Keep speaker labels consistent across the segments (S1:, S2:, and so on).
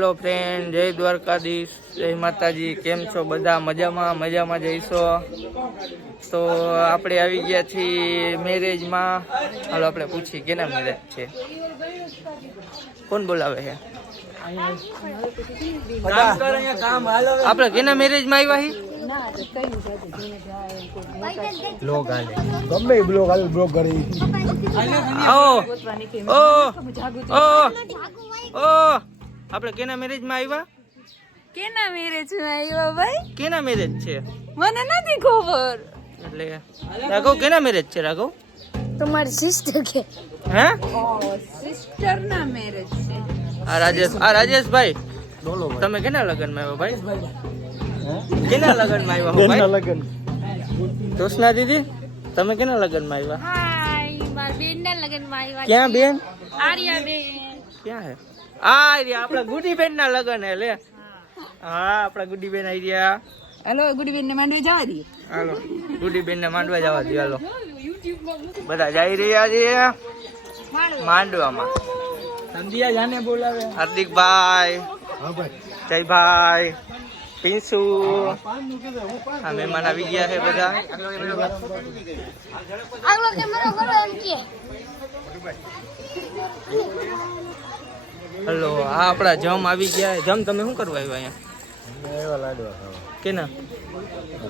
S1: Hello friend જય દ્વારકાધીશ જય માતાજી કેમ છો બધા મજામાં મજામાં જઈશો તો આપણે આવી ગયા છીએ મેરેજમાં હાલો આપણે પૂછીએ કેના મેરેજ છે કોણ બોલાવે છે આપણે કેના મેરેજમાં આવ્યા છીએ
S2: ગમે બ્લોગ હાલ બ્લોગ કરી
S1: ઓ ઓ ઓ આપણે કેના મેરેજમાં આવ્યા
S3: કેના મેરેજમાં આવ્યા ભાઈ?
S1: કેના મેરેજ છે?
S3: મને નથી ખબર.
S1: એટલે રાઘવ કેના મેરેજ છે રાઘવ?
S4: તમારી સિસ્ટર કે.
S1: હે?
S3: સિસ્ટર ના મેરેજ છે.
S1: આ રાજેશ આ રાજેશભાઈ. તમે કેના લગ્નમાં આવ્યા ભાઈ? કેના લગ્નમાં આવ્યા હો ભાઈ?
S2: લગન?
S1: જોશના દીદી તમે કેના લગ્નમાં આવ્યા
S4: હાય મારા બેન ના લગનમાં આવ્યા
S1: ક્યાં બેન?
S4: આર્યા બેન
S1: ક્યાં હે? આ રહ્યા આપણા ગુડી બેન ના લગ્ન હે લે. હા. આપણા ગુડી બેન આવી રહ્યા.
S3: હેલો ગુડીબેન ને માંડવી જવા દઈએ.
S1: હાલો ને માંડવા જવા દો હાલો. બધા જઈ રહ્યા છે માંડવામાં.
S2: સંધ્યા જાને બોલાવે.
S1: હાર્દિકભાઈ.
S2: ભાઈ.
S1: જયભાઈ. પિન્સુ. હા. મહેમાન આવી ગયા છે બધા.
S4: આગલો કેમેરો કરો એમ કે.
S1: હલો આ આપણા જમ આવી ગયા. જમ તમે શું કરવા આવ્યા અહીંયા?
S2: એવા લાડવા ખાવા.
S1: કેના?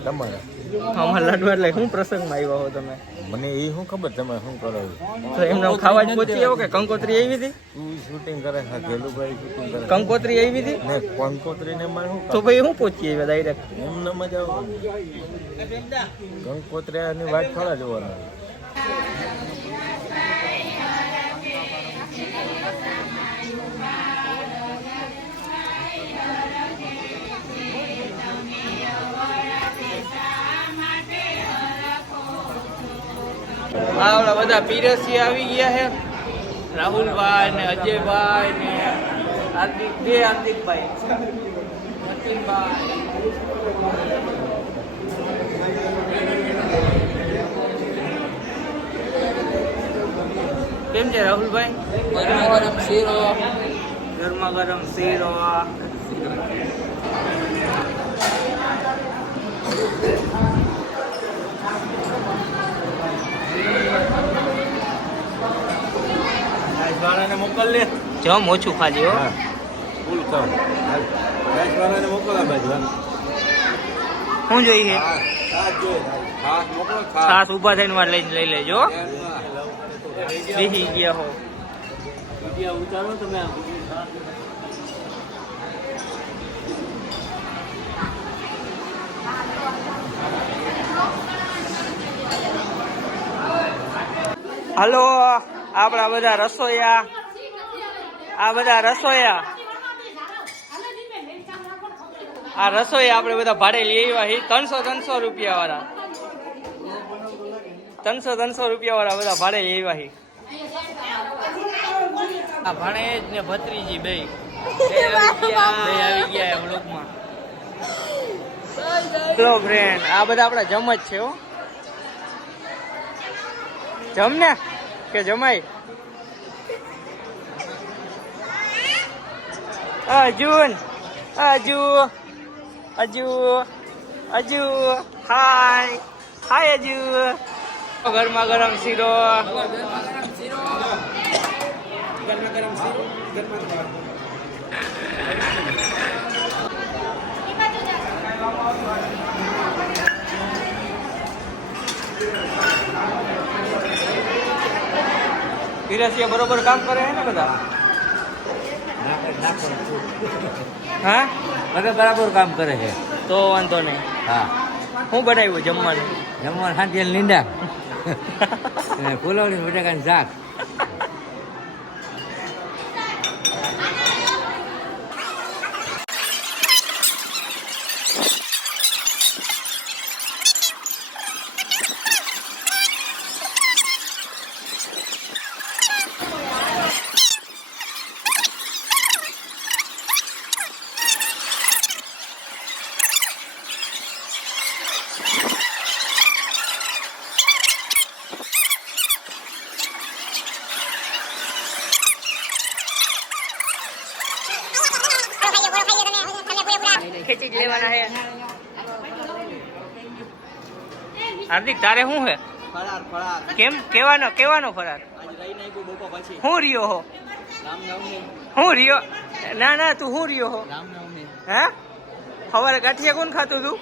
S2: તમારા?
S1: અમારા લાડવા એટલે શું પ્રસંગમાં આવ્યા હો તમે?
S2: મને એ શું ખબર તમે શું કરો છો?
S1: તો એમને ખાવા જ પહોંચી આવો કે કંકોત્રી આવી હતી?
S2: તું શૂટિંગ કરે છે શૂટિંગ કરે.
S1: કંકોત્રી આવી હતી?
S2: ને કંકોત્રી ને મારે શું
S1: તો ભાઈ હું પહોંચી આવ્યા ડાયરેક્ટ
S2: એમને મજા આવે. કંકોત્રી ની વાત થોડા જોવાના.
S1: આ ઓલા બધા પીરસી આવી ગયા છે. રાહુલભાઈ ને અજયભાઈ ને હાર્દિક બે હાર્દિકભાઈ? કેમ છે રાહુલભાઈ? ગરમા ગરમ શીરો ગરમા ગરમ શીરો
S2: રાજવાળાને મોકલ લે.
S1: જમ ઓછું ખાજે હો.
S2: ફૂલ કામ રાજવાળાને મોકલા બાજુ
S1: શું જોઈએ સાસ ઊભા થઈને વાર લઈને લઈ લેજો બેસી ગયા હો.
S2: ઉતારો તમે
S1: હલો આપણા બધા રસોઈયા આ બધા રસોયા આ. રસોઈ આપણે બધા ભાડે લઈ આવ્યા હી ત્રણસો ત્રણસો રૂપિયા વાળા ત્રણસો ત્રણસો રૂપિયા વાળા બધા ભાડે લઈ આવ્યા આ આ ભાણેજ ને ભત્રીજી બે આવી ગયા વ્લોગમાં હેલો ફ્રેન્ડ આ બધા આપણા જમ જ છે હો. જમ ને કે જમાઈ અર્જુન અજુ અજુ અજુ હાય હાય અજુ ગરમા ગરમ શીરો પીરસિયા બરોબર કામ કરે છે ને બધા હા?
S5: બધા બરાબર કામ કરે છે.
S1: તો વાંધો નહીં.
S5: હા.
S1: હું બનાવ્યું જમવાનું?
S5: જમવાનું શાંતિ લીંડા અને ફુલવડી બટાકાની શાક.
S1: હાર્દિક તારે શું હે
S5: ફરાર ફરાર.
S1: કેમ? કેવાનો કેવાનો ફરાર? હું રહ્યો હો?
S5: શું
S1: હું રહ્યો? ના ના તું હું રહ્યો હો? હે? સવારે ગાંઠિયા કોણ ખાતું તું?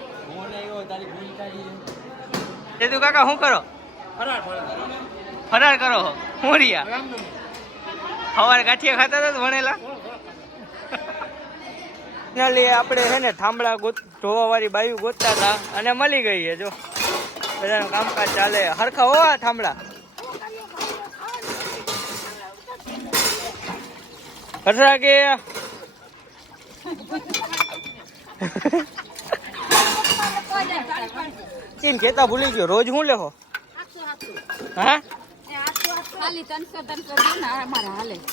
S1: તે તું કાકા શું કરો? ફરાર કરો હો. હું રહ્યા? સવારે ગાંઠિયા ખાતા હતા તો ભણેલા ફાઇનલી આપણે છે ને થાંભળા ગોત ધોવા વાળી બાયું ગોતતા હતા અને મળી ગઈ છે જો. બધાનું કામકાજ ચાલે. હરખા હોવા થાંભળા હરસા કેતા ભૂલી ગયો? રોજ હું લેહો? હા?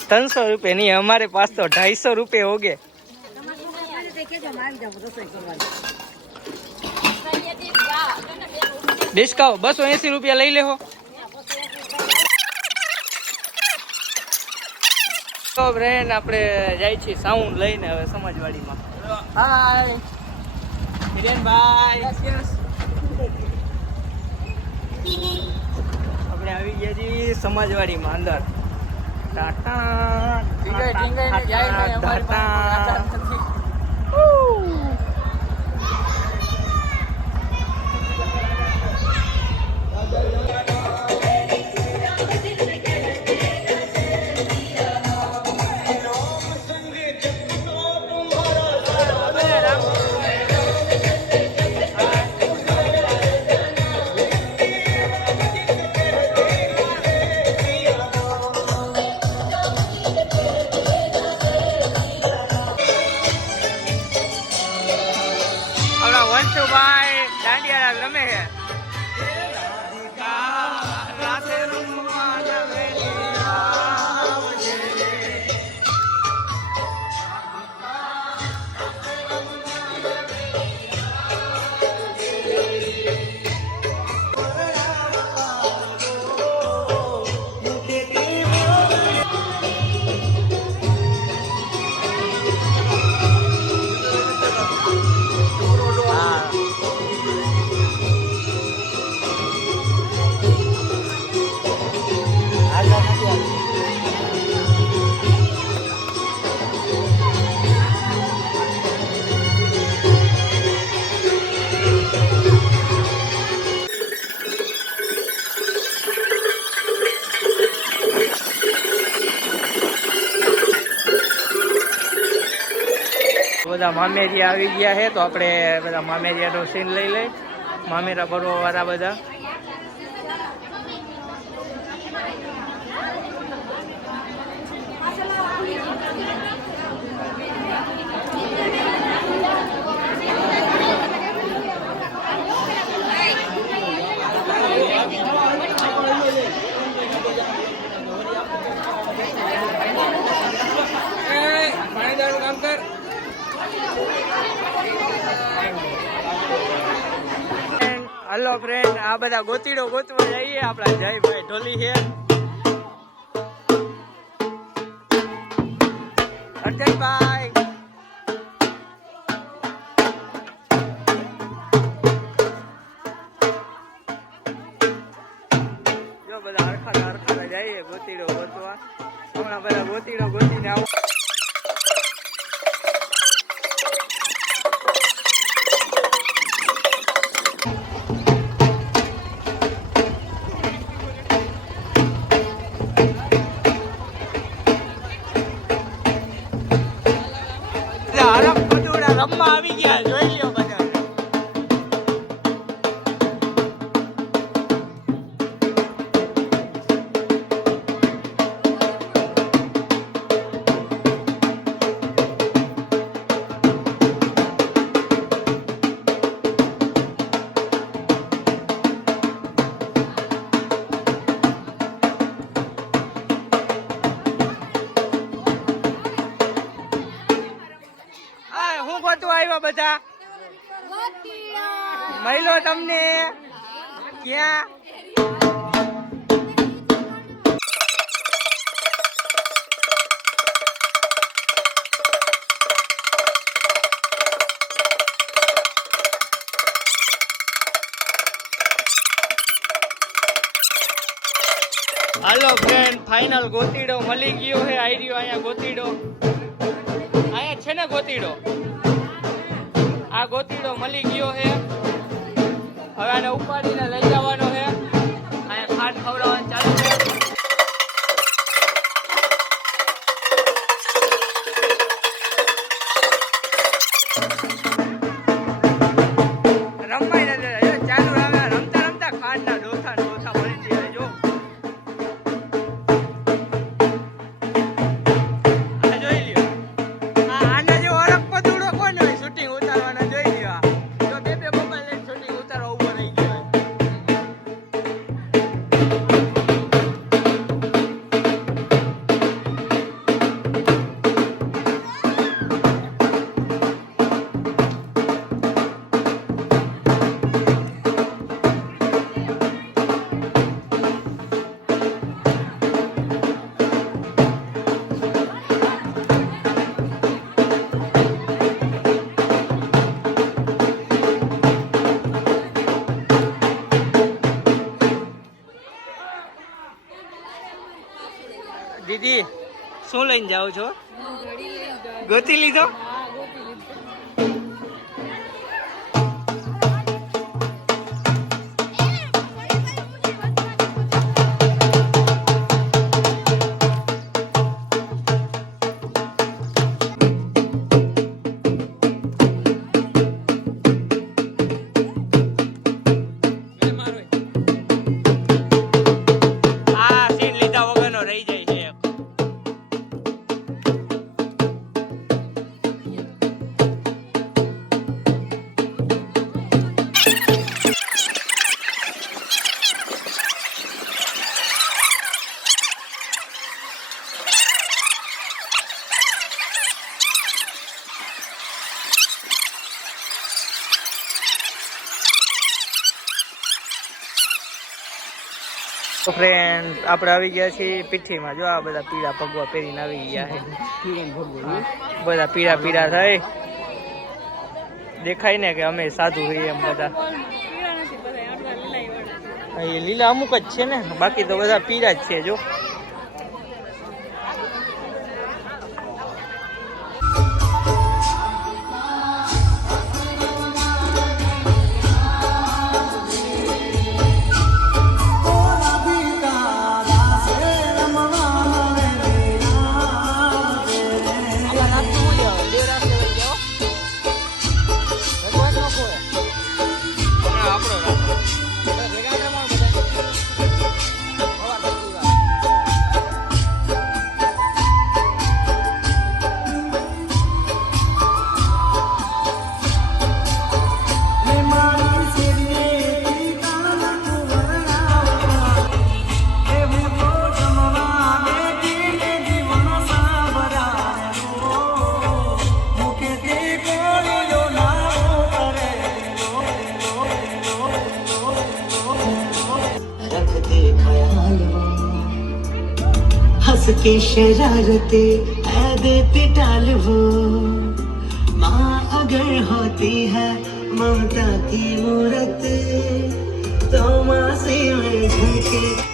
S3: ત્રણસો
S1: રૂપિયા નહીં, અમારે પાસ તો ઢાઈસો રૂપિયા હોગે ડિસ્કાઉન્ટ બસો એસી રૂપિયા લઈ લેહો. તો બ્રેન આપણે જાય છીએ સાઉન્ડ લઈને હવે સમાજવાડીમાં. હાય હિરેનભાઈ. આપણે આવી ગયા છીએ સમાજવાડીમાં અંદર. ટાટા ટાટા. આપણા બધા મામેરિયા આવી ગયા છે, તો આપણે બધા મામેરિયાનો સીન લઈ લઈ. મામેરા ભરવાવાળા બધા હલો ફ્રેન્ડ આ બધા ગોતીડો ગોતવા જઈએ. આપણા જયભાઈ ઢોલી છે. અર્જનભાઈ. જો બધા હરખા હરખા જઈએ ગોતીડો ગોતવા. હમણાં બધા ગોતીડો ગોતીને આવો. હાલો ફ્રેન્ડ ફાઇનલ ગોતીડો મળી ગયો હે, આઈ રહ્યો અહીંયા ગોતીડો. અહીંયા છે ને ગોતીડો? આ ગોતીડો મળી ગયો હે. હવે આને ઉપાડીને લઈ જવાનો હે. અહીંયા ખાટ ખવડાવવાનું દીદી શું લઈને જાઓ છો? ગોતી લીધો? આપણે આવી ગયા છીએ પીઠીમાં. જો આ બધા પીળા પગવા પહેરીને આવી ગયા છે. બધા પીળા પીળા થઈ. દેખાય ને કે અમે સાધુ હોઈએ એમ બધા. એ લીલા અમુક જ છે ને. બાકી તો બધા પીળા જ છે જો.
S6: हंस के शरारते ऐदे पिटाल वो माँ अगर होती है ममता की मूरत तो माँ से मैं झुके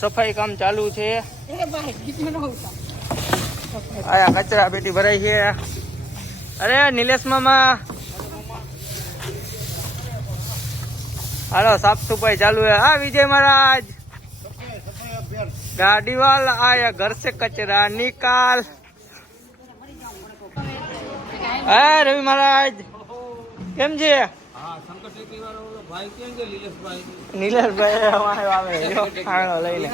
S1: સફાઈ કામ ચાલુ છે. આ કચરા પેટી ભરાઈ છે. અરે નિલેશ મામા. હાલો સાફ સફાઈ ચાલુ હે હા વિજય મહારાજ. ગાડી વાલ આયા ઘર સે કચરા. નિકાલ. હે રવિ મહારાજ. કેમ છે? નિલેશભાઈ અમારે આવે જો, આણો લઈને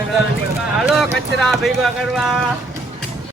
S1: હાલો કચરા ભેગા કરવા.